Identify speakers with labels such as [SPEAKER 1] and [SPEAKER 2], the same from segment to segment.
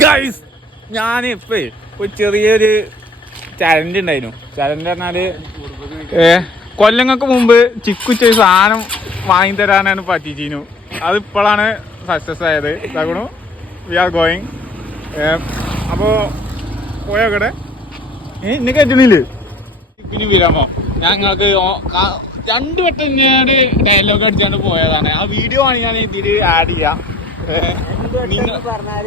[SPEAKER 1] Guys ഞാൻ ഇപ്പേ ഒരു ചെറിയൊരു ചലഞ്ച് ഉണ്ടായിരുന്നു ചലഞ്ച് പറഞ്ഞാൽ ഏ കൊല്ലങ്ങൾക്ക് മുമ്പ് ചിക്കുച്ച സാധനം വാങ്ങി തരാനാണ് പറ്റിച്ചിരുന്നു അത് ഇപ്പോഴാണ് സക്സസ് ആയത്. തകണു വി ആർ ഗോയിങ് അപ്പോ പോയോക്കടെ ഏ ഇന്നെ കയറ്റണില്ലേ ചിക്കിന് വിരാമോ. ഞങ്ങൾക്ക് രണ്ടു വട്ടം ഞാൻ ഡയലോഗ് അടിച്ചാണ്ട് പോയതാണ്. ആ വീഡിയോ ആണ് ഞാൻ ഇതിൽ ആഡ് ചെയ്യാം.
[SPEAKER 2] പറഞ്ഞാൽ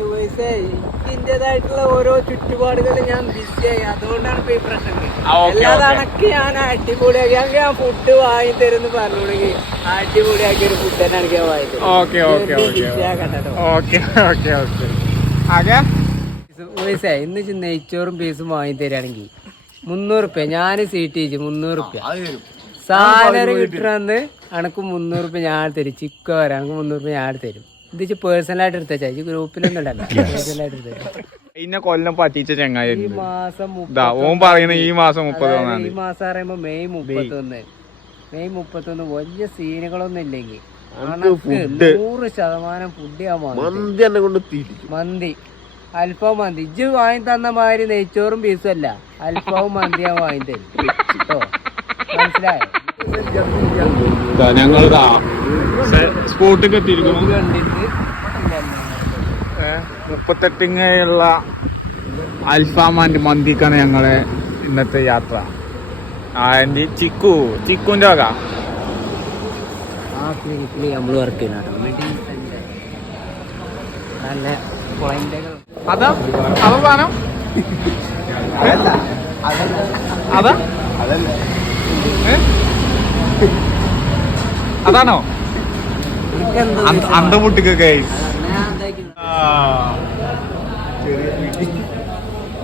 [SPEAKER 2] ഇന്റേതായിട്ടുള്ള ഓരോ ചുറ്റുപാടുകൾ ഞാൻ ബിസിയായി അതുകൊണ്ടാണ് ഇപ്പൊ ഈ
[SPEAKER 1] പ്രശ്നം
[SPEAKER 2] അല്ലാതെ. അണക്ക് ഞാൻ അടിപൊളിയാക്കി. ഞാൻ ഫുഡ് വാങ്ങി തരുന്നു പറഞ്ഞുകൊണ്ടെങ്കിൽ അടിപൊളിയാക്കിയ ഒരു ഫുഡ് തന്നെ എനിക്ക് വാങ്ങി തരും
[SPEAKER 1] ഓക്കെ ഓക്കെ ഓക്കെ
[SPEAKER 2] കണ്ടോ
[SPEAKER 1] ഓക്കെ ഓക്കെ ഓക്കെ. ആകെ?
[SPEAKER 2] പൈസ ഇന്ന് നെയ്ച്ചോറും പീസും വാങ്ങി തരാണെങ്കിൽ മുന്നൂറ് റുപ്യ ഞാൻ സീറ്റ് ചെയ്ച്ചു മുന്നൂറ് റുപ്യ സാലറി കിട്ടണമെന്ന് അനക്ക് മുന്നൂറ് റുപ്യ ഞാൻ തരും. ചിക്കൻ വരാൻ അനക്ക് മുന്നൂറ് റുപ്യ ഞാൻ തരും. ഇത് പേഴ്സണലായിട്ട് എടുത്ത ചേച്ചി ഗ്രൂപ്പിലൊന്നും ഉണ്ടല്ലോ പേഴ്സണലായിട്ട് എടുത്തേ
[SPEAKER 1] ഇന്ന കൊല്ലം പറ്റിച്ച
[SPEAKER 2] ഈ മാസം
[SPEAKER 1] ഇതാ ഓൻ പറയുന്ന ഈ മാസം മുപ്പത്
[SPEAKER 2] അതായത് ഈ
[SPEAKER 1] തീയതി.
[SPEAKER 2] മാസം പറയുമ്പോ മെയ് മുപ്പത്തൊന്ന്. മെയ് മുപ്പത്തൊന്ന് വലിയ സീനുകളൊന്നും ഇല്ലെങ്കിൽ നൂറ് ശതമാനം ഫുഡ് ഞാൻ വാങ്ങി
[SPEAKER 3] മന്തി എന്നെ കൊണ്ട് തീറ്റിക്കും.
[SPEAKER 2] മന്തി. അൽഫാം മന്തി. ഇജ്ജ് വാങ്ങി തന്ന മാതിരി നെയ്ച്ചോറും പീസും അല്ല. അൽഫാവും മന്തി ഞാൻ വാങ്ങി തരും. കേട്ടോ? മനസ്സിലായോ?
[SPEAKER 1] ഞങ്ങളിതാ. സ്പോട്ടിൽ
[SPEAKER 2] കണ്ടിട്ട്
[SPEAKER 1] മുപ്പത്തെട്ടിങ്ങയുള്ള അൽഫാം ആൻഡ് മന്തിക്കാണ് ഞങ്ങളെ ഇന്നത്തെ യാത്ര. ആ എന്റെ ചിക്കു ചിക്കുന്റെ വക.
[SPEAKER 2] ആ ക്ലിനിക്കിൽ നമ്മൾ വർക്ക് ചെയ്യുന്ന നല്ല പോയിന്റുകൾ
[SPEAKER 1] അതാ? അതാ സാധനം? ഏ? അതാ? ഏ? അതാണോ? അന്തമുട്ടിക്കൊക്കെ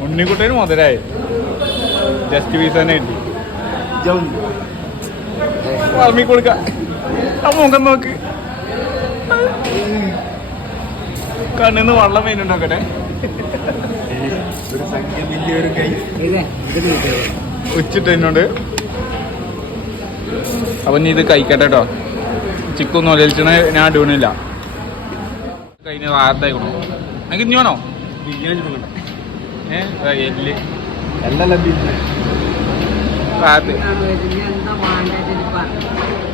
[SPEAKER 1] ഉണ്ണിക്കുട്ടന് മുതലായി ജസ്റ്റ് പീസ് തന്നെ കിട്ടി. വളമി കൊടുക്ക. ആ മുഖം നോക്ക്. കണ്ണിന്ന് വെള്ളം വരുന്നുണ്ടോക്കട്ടെ?
[SPEAKER 3] ഒരു സംഖ്യ വലിയൊരു കൈ.
[SPEAKER 1] ഉച്ചിട്ട് അപ്പൊ നീ ഇത് കഴിക്കട്ടെ കേട്ടോ ചിക്കൊന്നും ഒലിച്ചണ ഞാൻ ഇടണില്ല കഴിഞ്ഞ വാർത്തായിക്കണോ. എനിക്ക് ഇനി വേണോ? എല്ല്.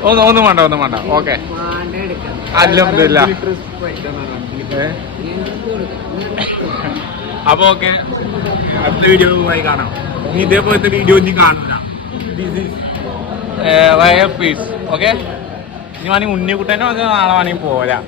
[SPEAKER 1] ഒന്നും ഒന്നും വേണ്ട ഒന്നും വേണ്ട. ഓക്കെ. അല്ല അപ്പൊ ഓക്കെ. അടുത്ത വീഡിയോ പോയി കാണാം. ഇനി ഇതേപോലത്തെ വീഡിയോ ഇനി കാണൂല. പീസ്. ഓക്കെ? ഇനി വേണമെങ്കിൽ ഉണ്ണിക്കുട്ടനോ അത് നാളെ വേണമെങ്കിൽ പോരാ.